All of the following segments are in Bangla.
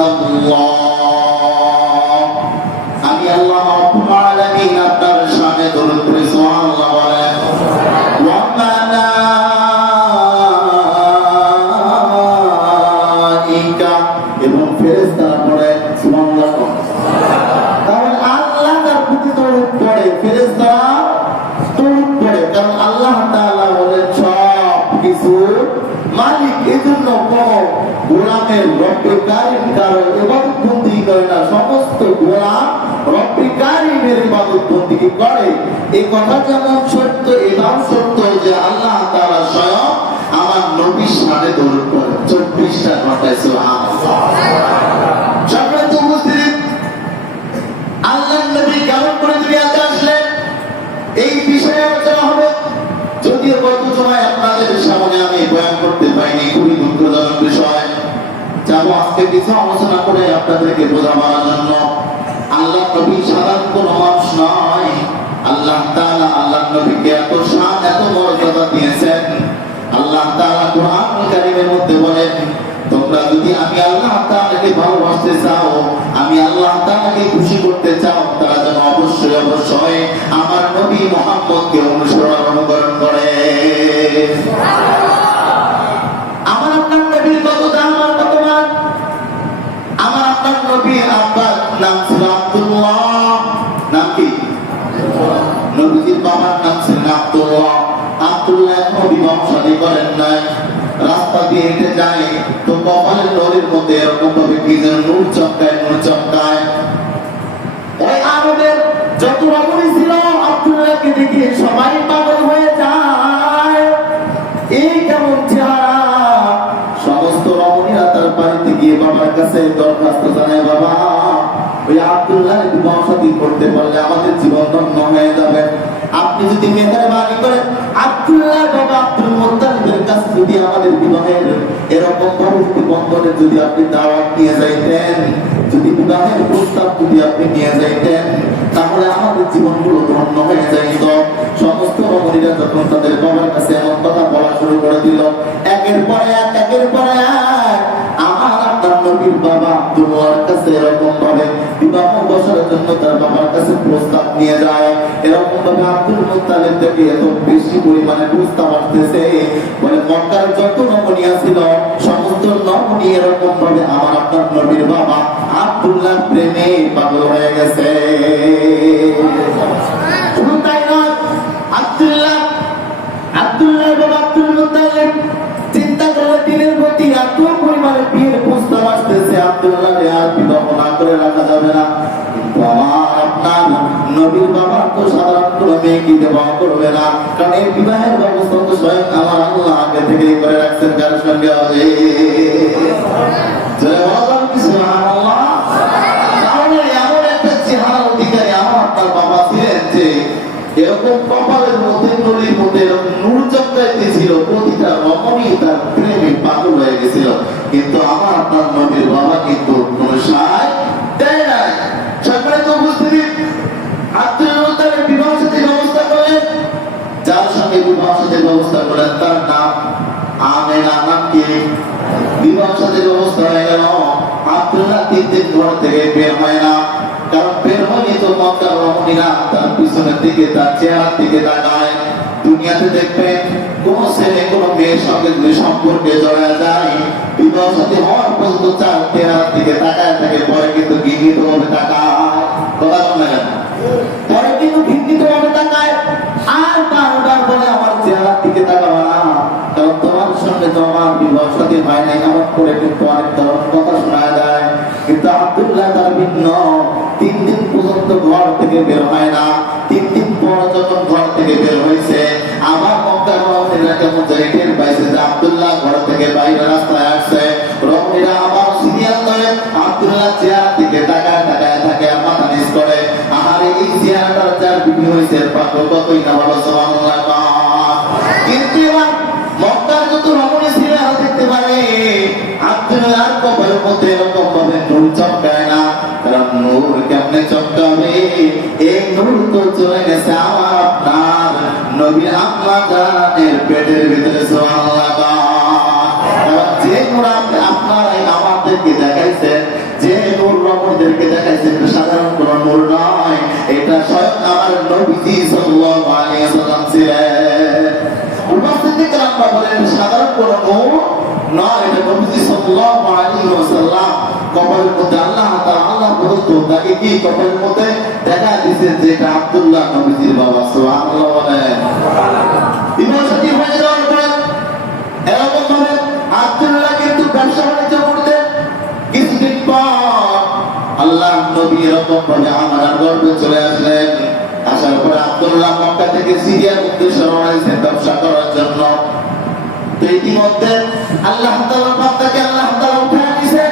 ইল্লাল্লাহ। আমি আল্লাহ রাব্বুল আলামিন আপনার শানে দরুদ পড়ি, সুবহানাল্লাহ বলেন। ওয়া মালাইকা এবং ফেরেশতারা পড়ে সুবহানাল্লাহ। কারণ আল্লাহ তার প্রতি দরুদ পড়ে, ফেরেশতারা দরুদ পড়ে, কারণ আল্লাহ তাআলা বলেন সব কিছু মালিক। এজন্য কোন গোলামের রব্বে কারীম কারো ইবাদত বন্দেগি করে না, সমস্ত গোলাম রব্বে কারীমের ইবাদত বন্দেগি করে। এই কথা যেমন সত্য, এটাও সত্য যে আল্লাহ তাআলা স্বয়ং আমার নবীর শানে দরুদ পড়ে 24টা ঘন্টায়, সুবহানাল্লাহ। সম্মানিত উপস্থিতি, আল্লাহর নবী কেমন করে দুনিয়াতে আসলেন এই বিষয়ে আলোচনা হবে। যদিও গত জুমায় আপনাদের সামনে আমি বয়ান করতে পারিনি, খুবই দুঃখজনক বিষয়। যাবো আজকে কিছু আলোচনা করে আপনাদেরকে বোঝাবার জন্য। আল্লাহ নবী সাধারণ কোন মানুষ নয়। আল্লাহ তাআলা আল্লাহ নবীকে এত শান, এত মর্যাদা দিয়েছেন। আল্লাহ তাআলা কোরআনুল কারীমের মধ্যে বলেন, তোমরা যদি আমি আল্লাহ তাআলাকে ভালোবাসতে চাও, আমি আল্লাহ তাআলাকে খুশি করতে চাও, তারা যেন অবশ্যই অবশ্যই আমার নবী মুহাম্মদকে অনুসরণ অনুকরণ করে। আমার আপনার নবীর কত দাম আর কত মান। আমার আপনার নবীর আব্বার নাম ছিল আব্দুল্লাহ। নাম কি? নবীজির বাবার নাম ছিল আব্দুল্লাহ। আব্দুল্লাহ এখনো বিবাহ শাদী করেন নাই। রাস্তা দিয়ে হেঁটে যায় তো কপালের নড়ির মধ্যে এরকম ভাবে কি যেন নূর চমকায়, নূর চমকায়। ওই আরবের যত রমণী ছিল আব্দুল্লাহকে দেখে সবাই পাগল হয়ে যায়। এই কেমন চেহারা। সমস্ত রমণীরা তার বাড়িতে গিয়ে বাবার কাছে দরখাস্ত জানায়, বাবা ওই আব্দুল্লাহর বিবাহ শাদী করতে পারলে আমাদের জীবন ধন্য হয়ে যাবে। আপনি যদি মেহেরবানি করেন আব্দুল্লাহ বাবা আব্দুল মুত্তালিবের কাছে যদি আমাদের বিবাহের এরকম পরবর্তী বন্ধনে যদি আপনি দাওয়াত নিয়ে যাইতেন, যদি বিবাহের প্রস্তাব যদি আপনি নিয়ে যাইতেন, তাহলে আমাদের জীবনগুলো ধন্য হয়ে যাইত। সমস্ত রমণীরা যখন তাদের বাবার কাছে এমন কথা বলা শুরু করে দিল, একের পরে এক, একের পরে এক আমার আপনার নবীর বাবা আব্দুল্লাহর কাছে এরকম ভাবে বিবাহ বসার জন্য তার বাবার কাছে প্রস্তাব নিয়ে যায়। এরকম ভাবে আব্দুল মুত্তালিব থেকে এত বেশি পরিমাণে প্রস্তাব আসতেছে, বলে মক্কার যত রমণী ছিল সমস্ত রমণী এরকম ভাবে আমার আপনার নবীর বাবা আব্দুল্লাহ প্রেমে পাগল হয়ে গেছে। শুধু তাই নয়, আব্দুল্লাহ বাবা আব্দুল মুত্তালিব চিন্তা করে দিনের প্রতি এত পরিমাণে বিয়ের প্রস্তাব আসতেছে, আব্দুল্লাহ আর বিবাহ না করে রাখা যাবে না। কিন্তু আমার আপনার নবীর বাবা তো সাধারণ কোনো মেয়েকে বিবাহ করবে না, কারণ এই বিবাহের ব্যবস্থা তো স্বয়ং আমার আল্লাহ আগে থেকেই করে রাখছেন। কার সঙ্গে হবে? তাহলে এমন একটা চেহারা অধিকারী আমার আপনার বাবা ছিলেন যে এরকম কপালের মধ্যে নলির মধ্যে এরকম নূর চমকাইতেছিল, প্রতিটা রমণী তার প্রেমে পাগল হয়ে গেছিল। কিন্তু আমার আপনার নবীর বাবা কিন্তু কোনো সায় দেয় না। সম্মানিত উপস্থিতি, আব্দুল মুত্তালিব বিবাহ শাদীর ব্যবস্থা করলেন। যার সঙ্গে বিবাহ শাদীর ব্যবস্থা করলেন তার নাম আমেনা। নাম কি? বিবাহ শাদীর ব্যবস্থা হয়ে গেল। আব্দুল্লাহ 3 দিন ঘর থেকে বের হয় না, কারণ বের হয়নি তো মক্কার রমণীরা তার পিছনের দিকে, তার চেহারার দিকে তাকায়। দুনিয়াতে দেখবেন কোন ছেলে কোন মেয়ের সঙ্গে যদি সম্পর্কে জড়ায় যায়, বিবাহ শাদী হওয়ার পর্যন্ত তার চেহারার দিকে তাকায় থাকে, পরে কিন্তু ঘৃণিত ভাবে তাকায়। কথা বলে না, পরে কিন্তু ঘৃণিত ভাবে তাকায় আর বারবার বলে আমার চেহারার দিকে তাকাবা না, কারণ তোমার সঙ্গে তো আমার বিবাহ শাদী হয় নাই। আমার পরে কিন্তু অনেক ধরনের কথা শোনা যায়। কিন্তু আব্দুল্লাহ তার ভিন্ন। 3 দিন পর্যন্ত ঘর থেকে বের হয় না। 3 দিন পর যখন ঘর থেকে বের হয়েছে, আমার মক্কার রমণীরা কেমন জানি টের পাইছে যে আব্দুল্লাহ ঘর থেকে বাইরে রাস্তায় আসছে। রমণীরা আবার সিরিয়াল ধরে আব্দুল্লাহ চেহারার দিকে তাকায় তাকায় থাকে, মাথা নিচ করে। আর এই চেহারাটার যার বিক্রি হয়েছে পাত্র কতই না ভালো, সুবহানাল্লাহ। কিন্তু এবার মক্কার যত রমণী ছিল দেখতে পারে আব্দুল্লাহর কপালের মধ্যে এরকম ভাবে নূর চমকায় না। কারণ নূর কেমনে চমকাবে? এই নূর তো চলে গেছে আমার আপনার নবী আম্মা জানের পেটের ভিতরে, সুবহানাল্লাহ। যে নূর আপনারাই আমাদেরকে দেখাইছেন, যে নূর রমণীদেরকে দেখাইছেন সাধারণ কোন নূর নয়, এটা স্বয়ং আমার নবীজি সাল্লাল্লাহু আলাইহি ওয়াসাল্লাম ছিলেন। উপস্থিত আমরা বলেন সাধারণ কোন নূর নয়, এটা নবীজি সাল্লাল্লাহু আলাইহি ওয়াসাল্লাম কবরের মধ্যে আল্লাহ প্রদত্ত তাকে কি কবরের মধ্যে দেখা দিয়েছেন যে এটা আব্দুল্লাহ নবীজির বাবা। সুবহানাল্লাহ বলেন। বিমর্ষটি হয়ে যাওয়ার পরে এরকম ভাবে আব্দুল্লাহ কিন্তু ব্যবসা বাণিজ্য করতেন। কিছুদিন পর আল্লাহ নবী এরকম ভাবে আমার গর্ভে চলে আসলেন। আসার পরে আব্দুল্লাহ মক্কা থেকে সিরিয়ার উদ্দেশ্যে রওনা হয়েছেন ব্যবসা করার জন্য। তো ইতিমধ্যে আল্লাহ তাআলা বান্দাকে আল্লাহ তাআলা উঠায় দিয়েছে।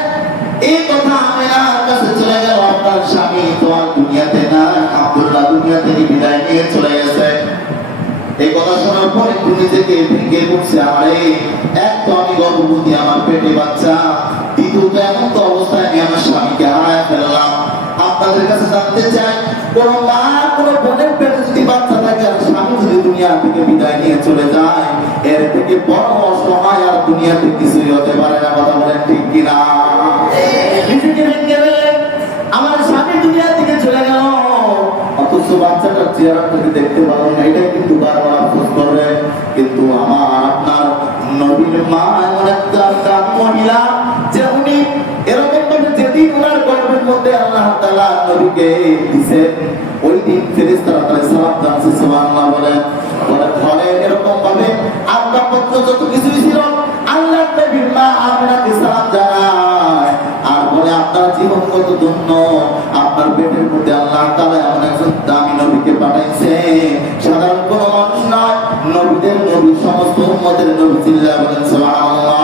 এই কথা আমিনার কাছে চলে গেল, আপনার স্বামী তো আর দুনিয়াতে নাই, আব্দুল্লাহ দুনিয়া থেকে বিদায় নিয়ে চলে গেছে। এই কথা শোনার পরে একটু নিজেকে ভেঙে পড়ছে, আরে এক তো আমি গর্ভবতী, আমার পেটে বাচ্চা, দ্বিতীয়ত এমন তো অবস্থায় আমি আমার স্বামীকে হারায় ফেললাম। আপনাদের কাছে জানতে চাই, কোন মা কোন বোনের পেটে যদি বাচ্চা থাকে আর স্বামী যদি দুনিয়া থেকে বিদায় নিয়ে চলে যায়, এর থেকে বড় অসহায় আর দুনিয়াতে কিছুই হতে পারে না। কথা বলেন ঠিক কিনা? নিজেকে ভেঙে ফেললেন, আমার স্বামী দুনিয়া থেকে চলে গেল, অথচ বাচ্চাটার চেহারাটাকে দেখতে পারো না, এটাই কিন্তু বারবার আফসোস করবে। কিন্তু আমার আপনার নবীর মা এমন একটা মহিলা যে উনি এরকম ভাবে যেদিন ওনার গর্ভের মধ্যে আল্লাহ তাআলা নবীকে দিয়েছেন, ওই দিন ফেরেশতারা তার সালাত জানাচ্ছে। সুবহানাল্লাহ বলেন। ঘরে এরকম ভাবে আসবাবপত্র যত কিছুই ছিল আল্লাহ নবীর মা আমিনাকে সালাম জানায় আর বলে আপনার জীবন কত ধন্য, আপনার পেটের মধ্যে আল্লাহ তাআলা এমন একজন দামি নবীকে পাঠাইছে, সাধারণ কোন মানুষ নয়, নবীদের নবী, সমস্ত উম্মতের নবী। চিল্লায়া বলেন সুবহানাল্লাহ।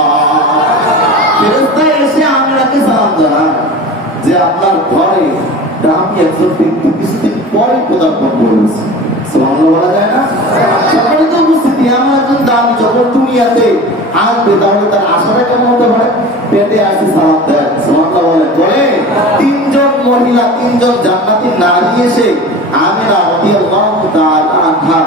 ফেরেশতা এসে আমিনাকে সালাম জানায় যে আপনার ঘরে দামি একজন ব্যক্তি কিছুদিন পরে পদার্পণ করেছে। সুবহানাল্লাহ বলা যায় না? সকলে তো উপস্থিতি, আমার একজন দামি যখন দুনিয়াতে আসবে তাহলে তার আশাটা কেমন হতে পারে? পেটে আসি সালাম দেয়। সুবহানাল্লাহ বলে। বলে তিনজন মহিলা, তিনজন জান্নাতি নারী এসে আমিনা রাদিয়াল্লাহু তাআলা আনহা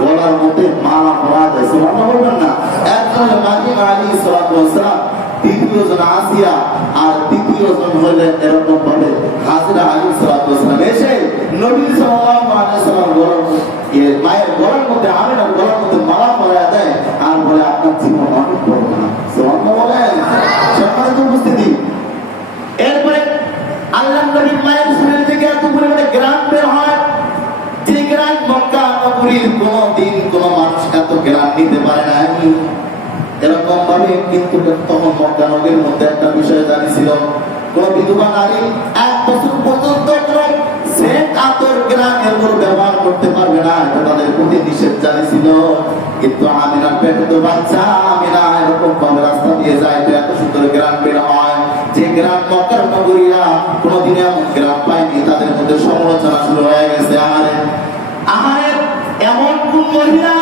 গলার মধ্যে মালা পরা দেয়। সুবহানাল্লাহ বলবেন না? একজন মারিয়াম আলাইহিস সালাম, দ্বিতীয়জন আসিয়া, আর তৃতীয়জন হলেন এরকম ভাবে হাজরা আলাইহিস সালাম এসে নবী সাল্লাল্লাহু আলাইহি ওয়াসাল্লাম মায়ের গলার মধ্যে, আমিনার গলার মধ্যে মালা পরায়া দেয় আর বলে আপনার জীবন অনেক বড় না। সুবহানাল্লাহ বলেন। সম্মানিত উপস্থিতি, এরপরে আল্লাহ নবীর মায়ের শরীর থেকে এত পরিমাণে গ্রাম বের হয় যে গ্রাম মক্কা নগরীর কোনদিন কোন মানুষ এত গ্রাম নিতে পারে নাই। এরকম ভাবে কিন্তু তখন মক্কা নগরীর মধ্যে একটা বিষয় জানি ছিল, কোন বিধবা নারী 1 বছর পর্যন্ত কোন সেন্ট আতর গ্রামের উপর ব্যবহার করতে পারবে না, এটা তাদের প্রতি নিষেধ জানি ছিল। কিন্তু আমিনার পেটে তো বাচ্চা, আমিনা এরকম ভাবে রাস্তা দিয়ে যায় তো এত সুন্দর গ্রাম বের হয় যে গ্রাম মক্কার নগরীরা কোনদিন এমন গ্রাম পায়নি। তাদের মধ্যে সমালোচনা শুরু হয়ে গেছে, আহারে এমন কোন মহিলা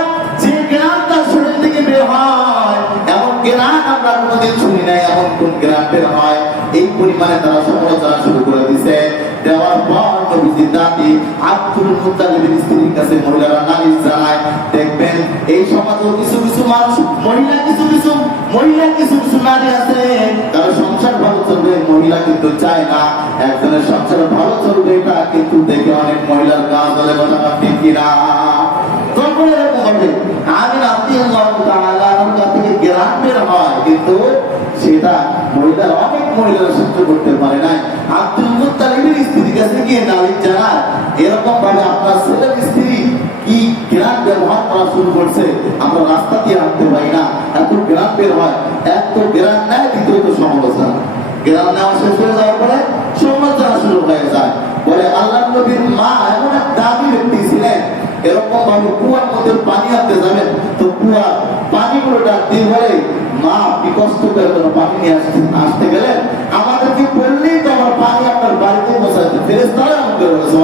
যে গ্রাম তার শরীর থেকে বের হয়, এমন গ্রাম আমরা কোনদিন শুনি নাই, এমন কোন গ্রাম বের হয়। এই পরিমাণে তারা সমালোচনা শুরু করে দিছে। দেওয়ার পর নবীজির দাদি আব্দুল মুত্তালিবের স্ত্রীর কাছে মহিলারা নালিশ জানায়। দেখবেন এই সমাজেও কিছু কিছু মানুষ, মহিলা কিছু কিছু নারী আছে, তারা সংসার ভালো চলবে, মহিলা কিন্তু চায় না একজনের সংসার ভালো চলবে, এটা কিন্তু দেখে অনেক মহিলার কাজ হলে কথা ঠিক কিনা? তখন এরকম হবে আমিনা রাদিয়াল্লাহু তাআলা আনহা থেকে গ্রাম বের হয়, কিন্তু সেটা মহিলার অনেক মহিলারা সহ্য করতে পারে নাই। আব্দুল মুত্তালিবের স্ত্রীর কাছে গিয়ে নালিশ জানায়, এরকম ভাবে আপনার ছেলের স্ত্রী কি গ্রাম ব্যবহার করা শুরু করছে, আমরা রাস্তা দিয়ে হাঁটতে পারি না, এত গ্রাম বের হয়, এত গ্রাম নেয়। দ্বিতীয়ত সমালোচনা, গ্রাম নেওয়া শেষ হয়ে যাওয়ার পরে সমালোচনা শুরু হয়ে যায়। বলে আল্লাহ নবীর মা এমন এক দামি ব্যক্তি ছিলেন, এরকম ভাবে কুয়ার মধ্যে পানি আনতে যাবেন তো কুয়ার পানিগুলো ডাক দিয়ে বলে মা আপনি কষ্ট করে কোনো পানি নিয়ে আসতে গেলেন, আমাদেরকে বললেই তো আমার পানি আপনার বাড়িতে পৌঁছাতে। ফেরেশতারা আমাকে বলেছে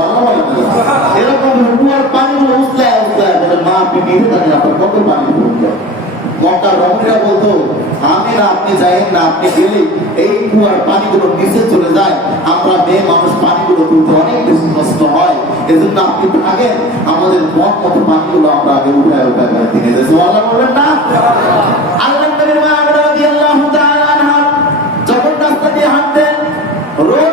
এরকম কুয়ার পানিগুলো উঠলায় বলে মা আপনি নিতে থাকেন, আপনার কত পানি পড়লো। মক্কা রমণীরা বলতো আমিনা আপনি যাইেন না, আপনি গেলে এই কুয়ার পানিগুলো নিচে চলে যায়, আমরা মেয়ে মানুষ পানিগুলো তুলতে অনেক বেশি কষ্ট হয়, এজন্য আপনি থাকেন, আমাদের মত মতো পানিগুলো আমরা আগে উঠায় দিনে যাই। আল্লাহ বলবেন না? আল্লাহ নবীর মা আমিনা রাদিয়াল্লাহু তাআলা আনহা যখন রাস্তা দিয়ে হাঁটতেন, রোজ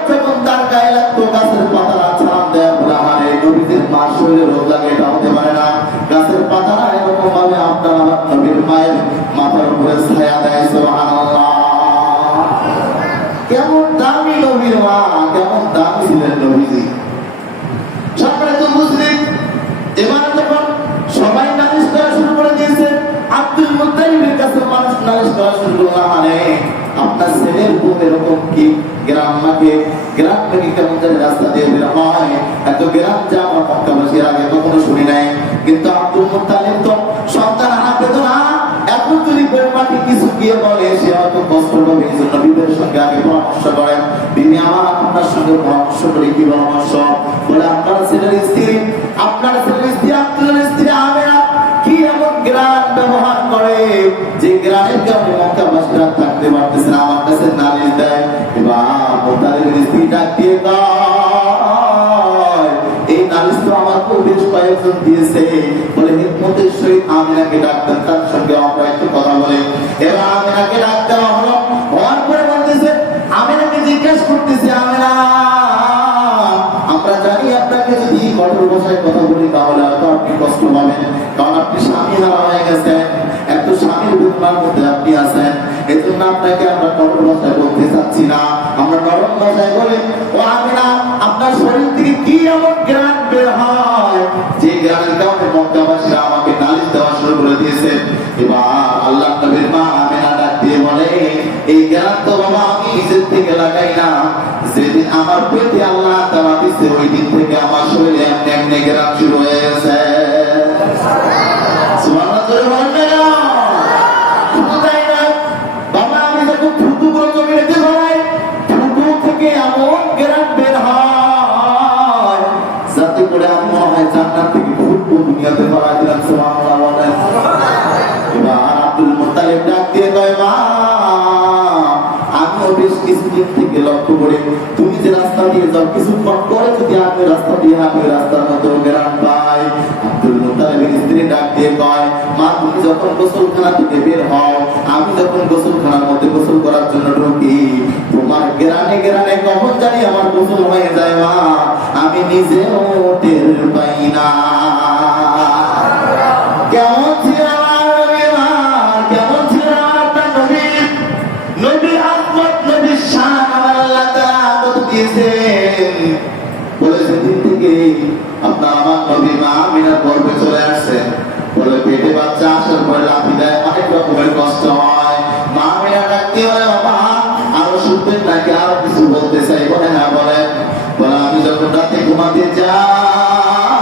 নবীর মা কেমন দাম ছিলেন নবীজি। সকালে তো মুসলিম এবার যখন সবাই নালিশ করা শুরু করে দিয়েছে, আব্দুল মুত্তালিবের কাছে মানুষ নালিশ করা শুরু করলো, মানে আপনার ছেলের বউ এরকম কি গ্রাম থেকে কেমন জানি রাস্তা দিয়ে বের হয়, এত গ্রাম যা আমার মক্কাবাসীর আগে কখনো শুনি নাই। কিন্তু আব্দুল মুত্তালিব তো সন্তান হারাতে তো না, এখন যদি বউমাকে কিছু গিয়ে বলে সে হয়তো কষ্ট পাবে, এই জন্য বিবির সঙ্গে আগে পরামর্শ করেন। বিবি আমার আপনার সঙ্গে পরামর্শ করে কি পরামর্শ বলে, আপনার ছেলের স্ত্রী আব্দুলের স্ত্রী আমেনা কি এমন গ্রাম ব্যবহার করে যে গ্রামের কারণে মক্কাবাসীরা থাকতে পারতেছে না, আমার কাছে নালিশ দেয়। এবার মুত্তালিবের স্ত্রী ডাক দিয়ে এই নালিশ তো আমাকেও বেশ কয়েকজন দিয়েছে, বলে হিকমতের সহিত আমিনাকে ডাকতেন, তার সঙ্গে আমরা একটু কথা বলে। এবার আমিনাকে ডাক দেওয়া হলো, হওয়ার পরে বলতেছে, আমিনাকে জিজ্ঞেস করতেছে, আমিনা আমরা জানি আপনাকে যদি কঠোর ভাষায় কথা বলি তাহলে হয়তো আপনি কষ্ট পাবেন, কারণ আপনি স্বামী হারা হয়ে গেছেন, এত স্বামীর বেদনার মধ্যে আপনি আছেন, এজন্য আপনাকে আমরা কঠোর ভাষায় বলতে চাচ্ছি না, আমরা নরম ভাষায় বলি। ও আমিনা আপনার শরীর থেকে কি এমন গ্রান বের হয় যে গ্রানের কারণে মক্কাবাসীরা আমাকে নালিশ দেওয়া শুরু করে দিয়েছে। এবার আল্লাহ নবীর মা আমিনা ডাক দিয়ে বলে, এই গ্রান তো বাবা আমি নিজের থেকে লাগাই না, যেদিন আমার পেটে আল্লাহ তাআলা দিয়েছে ওই দিন থেকে আমার শরীরে এমনি এমনি গ্রান শুরু হয়ে গেছে। সুবহানাল্লাহ জোরে বলেন না। শুধু তাই না বাবা, আমি যখন থুতুগুলো জমিয়ে দিতে পারি থুতু থেকে এমন গ্রান বের হয় যাতে করে আমি মনে হয় জান্নাত থেকে ফুটবো দুনিয়াতে পাড়া দিলাম। সুবহানাল্লাহ বলেন। এবার আব্দুল মুত্তালিব ডাক দিয়ে কয়, মা আমিও বেশ কিছুদিন থেকে লক্ষ্য করি তুমি যে রাস্তা দিয়ে যাও কিছুক্ষণ পরে যদি আমি রাস্তা দিয়ে আমি রাস্তার মতো গ্রান পাই। আব্দুল মুত্তালিবের স্ত্রী ডাক দিয়ে কয়, মা তুমি যখন গোসলখানা থেকে বের হও, আমি যখন গোসলখানার মধ্যে গোসল করার জন্য ঢুকি, তোমার গ্রানে গ্রানে কখন জানি আমার গোসল হয়ে যায় মা, আমি নিজেও টের পাই না। কেমন ছিল আমার নবী মা, কেমন ছিল আপনার নবী, নবী আহমদ নবী শান আমার আল্লাহ তাআলা কত দিয়েছেন। বলেছে দিন থেকে আপনার আমার নবী মা আমিনার গর্ভে চলে আসছেন, বলে পেটে বাচ্চা আসার পরে লাফি দেয়, অনেক রকমের কষ্ট হয়। মা আমিনা ডাকতে বলে, বাবা আরো শুনবেন নাকি আরো কিছু বলতে চাই? বলে হ্যাঁ বলেন। বলে আমি যখন রাতে ঘুমাতে যাই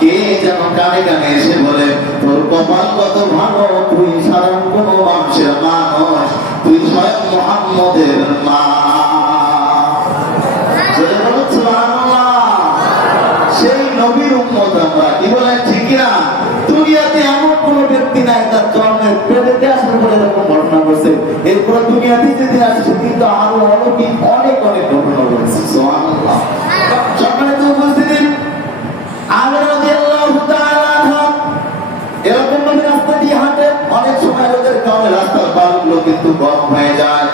কে যেন কানে কানে এসে বলে, তোর কপাল কত ভালো, তুই সাধারণ কোনো মানুষের মানুষ, তুই স্বয়ং মুহাম্মদের মা। সেই নবীর উম্মত আমরা, কি বলেন ঠিক না? দুনিয়াতে এমন কোন ব্যক্তি নাই তার জন্মের পেটেতে আসার পরে এরকম ঘটনা ঘটছে, এরপরে দুনিয়াতে যেদিন আসছে কিন্তু আরো অলৌকিক অনেক অনেক ঘটনা ঘটছে। সুবহানাল্লাহ। সকালে তো উপস্থিত আমিনা রাদিয়াল্লাহু তাআলা আনহা এরকম ভাবে রাস্তা দিয়ে হাঁটে, অনেক সময় রোদের কারণে রাস্তার পালগুলো কিন্তু গরম হয়ে যায়।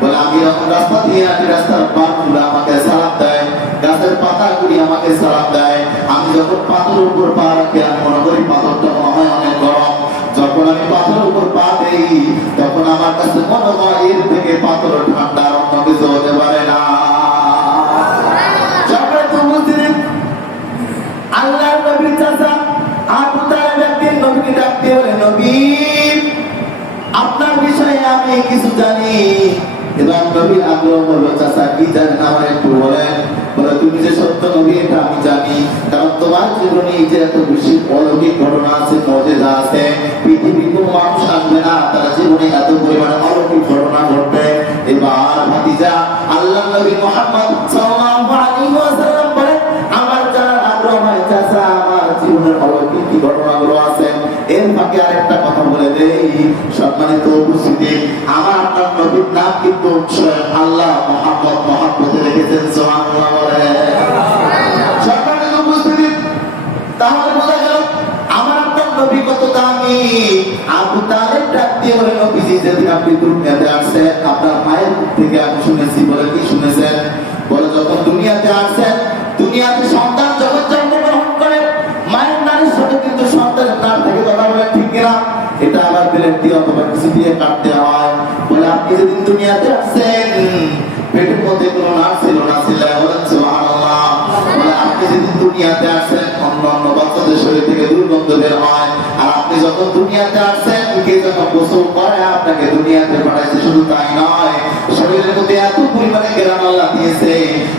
বলে আমি যখন রাস্তা দিয়ে হাঁটি রাস্তার পালগুলো আমাকে সালাম দেয়, গাছের পাতাগুলি আমাকে সালাম দেয়, আমি যখন পাথরের উপর পা রাখি আমি মনে করি পাথরটা মনে হয় অনেক গরম, যখন আমি পাথরের উপর পা দেই তখন আমার কাছে মনে হয় এর থেকে পাথর ঠান্ডা অন্য কিছু হতে পারে না। সকালে তো মুসলিম আল্লাহর নবীর চাচা আবু তালেব একদিন নবীকে ডাক দিয়ে বলে, নবী আপনার বিষয়ে আমি কিছু জানি। এবার নবী আগ্রহ হলো, চাচা কি জানেন আমার একটু বলেন। বলে তুমি যে সত্য নবী এটা আমি জানি, কারণ তোমার জীবনে যে এত বেশি অলৌকিক ঘটনা আছে, মুজিজা আছে, পৃথিবীর কোনো মানুষ আসবে না তার জীবনে এত পরিমাণে অলৌকিক ঘটনা ঘটবে। এবার ভাতিজা আল্লাহ নবী মুহাম্মদ সাল্লাল্লাহু আলাইহি ওয়াসাল্লাম বলে, আমার জানার আগ্রহ হয় চাচা আমার জীবনের অলৌকিক কি ঘটনাগুলো আছে। এর ফাঁকে আরেকটা কথা বলে দেই, সম্মানিত উপস্থিতি, আমার আপনার নবীর নাম কিন্তু স্বয়ং আল্লাহ মুহাম্মদ মহব্বতে রেখেছেন। সুবহানাল্লাহ বলে। সম্মানিত উপস্থিতি, তাহলে বোঝা গেল আমার আপনার নবী কত দামি। আবু তালেব ডাক দিয়ে বলে, নবীজি যেদিন আপনি দুনিয়াতে আসছেন আপনার মায়ের মুখ থেকে আমি শুনেছি। বলে কি শুনেছেন? বলে যখন দুনিয়াতে আসছেন, দুনিয়াতে সন্তান যখন জন্মগ্রহণ করে মায়ের নারীর সাথে কিন্তু সন্তানের নাম থেকে কথা বলে, ঠিক কিনা? এটা আবার প্লেট দিয়ে অথবা কিছু দিয়ে কাটতে হয়। বলে আপনি যেদিন দুনিয়াতে আসছেন পেটে মধ্যে কোনো নার ছিল না, চিল্লায় বলেন সুবহানাল্লাহ। বলে আপনি যেদিন দুনিয়াতে আসেন অন্য অন্য বাচ্চাদের শরীর থেকে দুর্গন্ধ বের হয়, আর আপনি যখন দুনিয়াতে আসেন কে যখন গোসল করে আপনাকে দুনিয়াতে পাঠাইছে। শুধু তাই নয়, শরীরের মধ্যে এত পরিমাণে ঘেরান আল্লাহ দিয়েছে,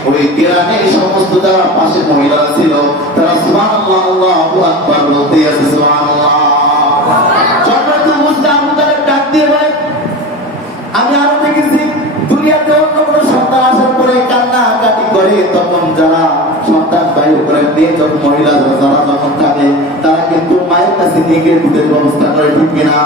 ওই ঘেরানে সমস্ত যারা পাশের মহিলারা ছিল তারা সুবহানাল্লাহ আল্লাহু আকবার বলতে আছে সুবহানাল্লাহ। আমি আরো দেখেছি দুনিয়াতে অন্য কোনো সন্তান আসার পরে কান্না কাটি করে, তখন যারা সন্তান বাইরে করে মেয়ে যখন মহিলা যারা যখন থাকে তারা কিন্তু মায়ের কাছে নিয়ে গিয়ে দুধের ব্যবস্থা করে, ঠিক কিনা?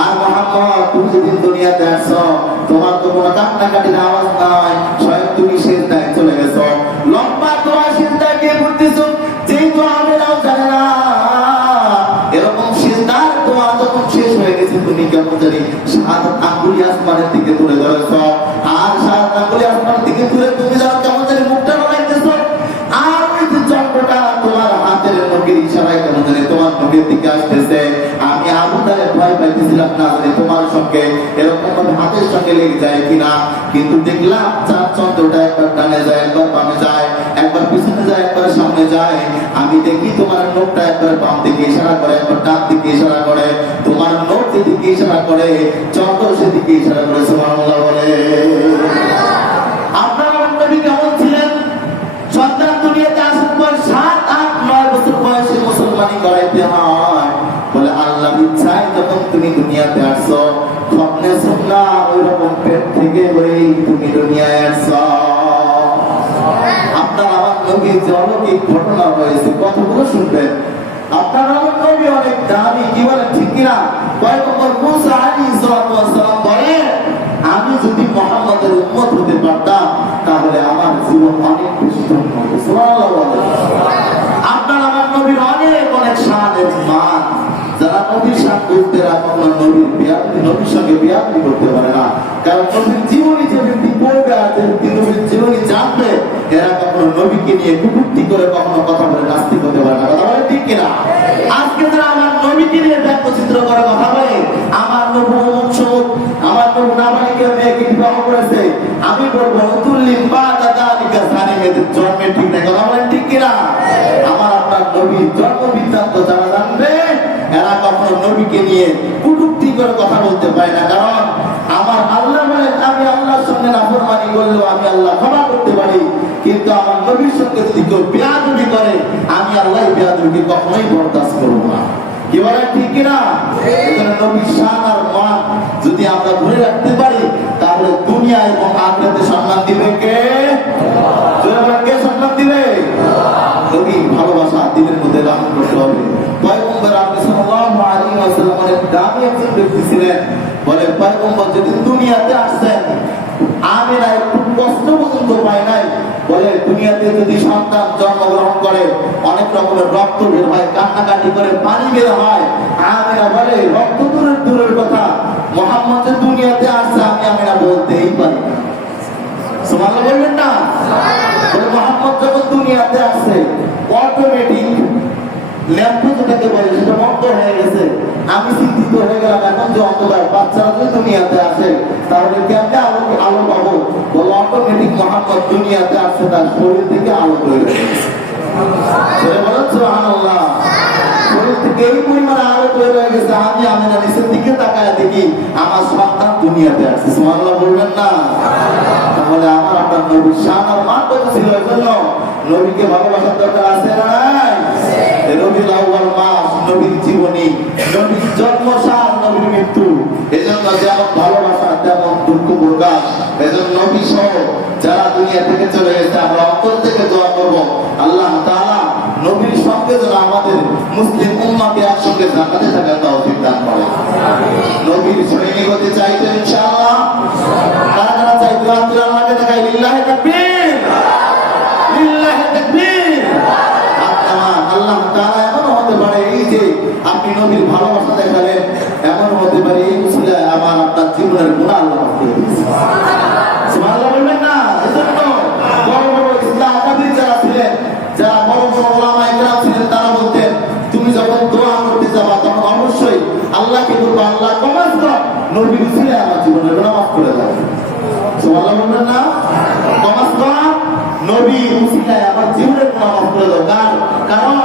আর মোহাম্মদ তুমি যেদিন দুনিয়াতে আসছো তোমার তো কোনো কান্না কাটির আওয়াজ নাই, স্বয়ং তুমি সিজদায় চলে গেছো। লম্বা তোমার সিজদায় গিয়ে পড়তেছো, যেই তো আমিরাও জানে না এরকম সিজদার তোমার যখন শেষ হয়ে গেছে তুমি কেমন জানি শাহাদাত আঙ্গুলি আসমানের দিকে তুলে ধরেছো, আর শাহাদাত আঙ্গুলি আসমানের দিকে তুলে তুমি যেন কেমন জানি মুখটা বানাইতেছো, আর ওই যে চন্দ্রটা তোমার হাতের নখের ইশারায় কেমন জানি তোমার নখের দিকে আসতেছে। আমি আবু তালেব ভয় পাইতেছিলাম না জানি তোমার সঙ্গে এরকম ভাবে হাতের সঙ্গে লেগে যায় কিনা, কিন্তু দেখলাম চাঁদ চন্দ্রটা একবার ডানে যায়, একবার বামে যায়, একবার পিছনে যায়, একবার সামনে যায়। আমি দেখি তোমার নখটা একবার বাম দিকে ইশারা করে, একবার ডান দিকে ইশারা করে, তোমার নখ যেদিকে ইশারা করে চন্দ্র সেদিকে ইশারা করে। সুবহানাল্লাহ বলে। আপনার নবী কেমন ছিলেন? সন্তান দুনিয়াতে আসার পর 7, 8, 9 বছর বয়সে মুসলমানি করাইতে হয়। বলে আল্লাহর ইচ্ছায় যখন তুমি দুনিয়াতে আসছো স্বপ্নে শুনলা ওই রকম পেট থেকে ওই তুমি দুনিয়ায় আসছো। আপনার আমার নবীর যে অলৌকিক ঘটনা রয়েছে কতগুলো শুনবেন। আপনার আমার নবী অনেক দামি, কি বলেন ঠিক কিনা? পয়গম্বর মুসা আলাইহিস সালাম বলেন আমি যদি মুহাম্মাদের উম্মত হতে পারতাম তাহলে আমার জীবন অনেক বেশি ধন্য হতো। সুবহানাল্লাহ বলেন। আপনার আমার নবীর অনেক অনেক শানের মান, যারা নবীর শান বুঝতে আপনার নবীর বিয়াদবি নবীর সঙ্গে বিয়াদবি করতে পারে না, কারণ নবীর জীবনী যে ব্যক্তি পড়বে আর যে ব্যক্তি নবীর জীবনী জানবে এরা কখনো নবীকে নিয়ে কুটুক্তি করে কখনো কথা বলে নাস্তিক হতে পারে না। কথা বলে ঠিক কিনা? আজকে যারা আমার নবীকে নিয়ে ব্যঙ্গচিত্র করে কথা বলে, আমার নবী অমুক, আমার নবী নাবালিকা মেয়েকে বিবাহ করেছে, আমি বলবো নতুল্লিম বা দাদালিকা সানি মেয়েদের জন্মের ঠিক নাই। কথা বলেন ঠিক কিনা? আমার আপনার নবীর জন্ম বৃত্তান্ত যারা জানবে এরা কখনো নবীকে নিয়ে কুটুক্তি করে কথা বলতে পারে না, কারণ আমার আল্লাহ বলেন আমি আল্লাহর সঙ্গে নাফরমানি করলেও আমি আল্লাহ ক্ষমা করতে পারি, কিন্তু আমার নবীর সঙ্গে যদি কেউ বেয়াদবি করে আমি আল্লাহ বেয়াদবিকে কখনোই বরদাস্ত করব না। কি বলেন ঠিক কিনা? এজন্য নবীর শান আর মান যদি আমরা ধরে রাখতে পারি তাহলে দুনিয়া এবং আখিরাতে সম্মান দিবে কে? কে সম্মান দিবে? নবীর ভালোবাসা দিলের মধ্যে লালন করতে হবে। পয়গম্বর আপনি সাল্লাল্লাহু আলাইহি ওয়াসাল্লামের দামি একজন ব্যক্তি ছিলেন। বলে পয়গম্বর যেদিন দুনিয়াতে আসছেন আমিনা একটু কষ্ট পর্যন্ত পায় নাই। বলে দুনিয়াতে যদি সন্তান জন্মগ্রহণ করে অনেক রকমের রক্ত বের হয়, কান্নাকাটি করে পানি বের হয়, আমিনা বলে রক্ত দূরের কথা মুহাম্মদ যে দুনিয়াতে আসছে আমি আমিনা বলতেই পারি না। সুবহানাল্লাহ বলবেন না? বলে মুহাম্মদ যখন দুনিয়াতে আসছে অটোমেটিক ল্যাম্প যেটাকে বলে সেটা বন্ধ হয়ে গেছে। আমি চিন্তিত হয়ে গেলাম এখন যে অন্ধকার বাচ্চারা যদি দুনিয়াতে আসে তাহলে কেমনে আলো পাবো? বলে অটোমেটিক মুহাম্মদ দুনিয়াতে আসছে তার শরীর থেকে আলো তৈরি হয়েছে। বলেন সুবহানাল্লাহ। শরীর থেকে এই পরিমাণে আলো তৈরি হয়ে গেছে আমি আমিনা নিচের দিকে তাকায় দেখি আমার সন্তান দুনিয়াতে আসছে। সুবহানাল্লাহ বলবেন না? তাহলে আমার আপনার নবীর শান আর মান কত ছিল, এজন্য নবীকে ভালোবাসার দরকার আছে না নাই? নবীর আউয়াল মাস, নবীর জীবনী, নবীর জন্ম সাল, নবীর মৃত্যু, এজন্য যেমন ভালোবাসা তেমন দুঃখ প্রকাশ। এজন্য নবী সহ যারা দুনিয়া থেকে চলে গেছে আমরা অন্তর থেকে দোয়া করবো আল্লাহ তাআলা নবীর সঙ্গে যেন আমাদের মুসলিম উম্মাহকে একসঙ্গে জান্নাতে থাকার তৌফিক দান করে। নবীর সৈনিক হতে চাইতো ইনশাআল্লাহ? কারা কারা চাইতো? আল্লাহকে দেখাই লিল্লাহি তাকবীর, লিল্লাহি তাকবীর। আল্লাহ তাআলা এমন হতে পারে এই যে আপনি নবীর ভালোবাসা দেখালেন, এমন হতে পারে এই উসিলায় আমার আপনার জীবনের গুনাহ আল্লাহ মাফ করে দিয়েছে। সুবহানাল্লাহ বলবেন না? এজন্য বড় বড় ইসলাম আকাবির যারা ছিলেন, যারা বড় বড় উলামা ইকরাম ছিলেন, তারা বলতেন তুমি যখন দোয়া করতে যাবা তখন অবশ্যই আল্লাহকে বলবা আল্লাহ কমাস কর নবীর উসিলায় আমার জীবনের গুনাহ মাফ করে দাও। সুবহানাল্লাহ বলবেন না? কমাস নবী উসিলায় আমার জীবনের গুনাহ মাফ করে দাও। কারণ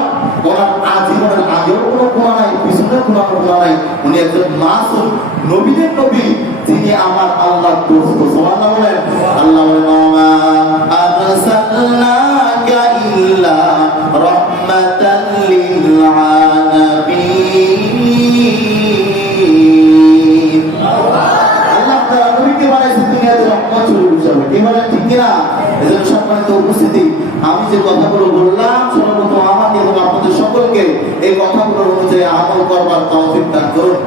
ওনার আজীবনের আগেও কোনো গুনাহ নাই, পিছনেও কোনো গুনাহ নাই। উনি একজন মাসুম, নবীদের নবী, যিনি আমার আল্লাহর দোস্ত। সুবহানাল্লাহ বলেন। আল্লাহ বলেন মা আরসালনাকা ইল্লা রাহমাতাল লিল আলামিন। আল্লাহ তাআলা নবীকে বানাইছেন দুনিয়াতে রহমত স্বরূপ হিসাবে। কি বলেন ঠিক কিনা? এজন্য সম্মানিত উপস্থিতি, আমি যে কথাগুলো বললাম সর্বপ্রথম আমাকে এবং আপনাদের সকলকে এই কথাগুলোর অনুযায়ী আমল করবার তৌফিক দান করুন।